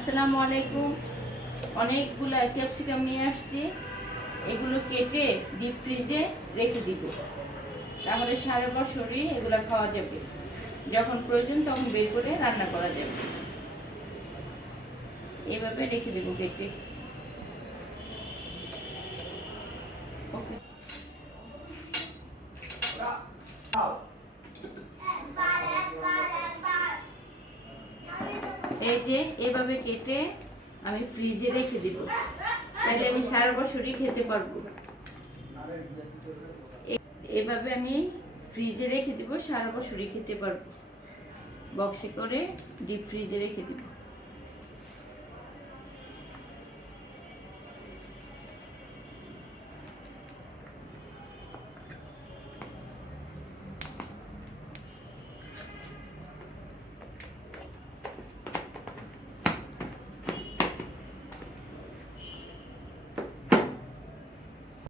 আসসালামু আলাইকুম। অনেকগুলো ক্যাপসিকাম নিয়ে আসছি, এগুলো কেটে ডিপ ফ্রিজে রেখে দিব, তাহলে সারা বছরই এগুলো খাওয়া যাবে। যখন প্রয়োজন তখন বের করে রান্না করা যাবে। এভাবে রেখে দেব কেটে। ওকে, এই যে এভাবে কেটে আমি ফ্রিজে রেখে দিব, তাহলে আমি সারা বছরই খেতে পারবো। এভাবে আমি ফ্রিজে রেখে দিব, সারা বছরই খেতে পারবো। বক্সে করে ডিপ ফ্রিজে রেখে দিব।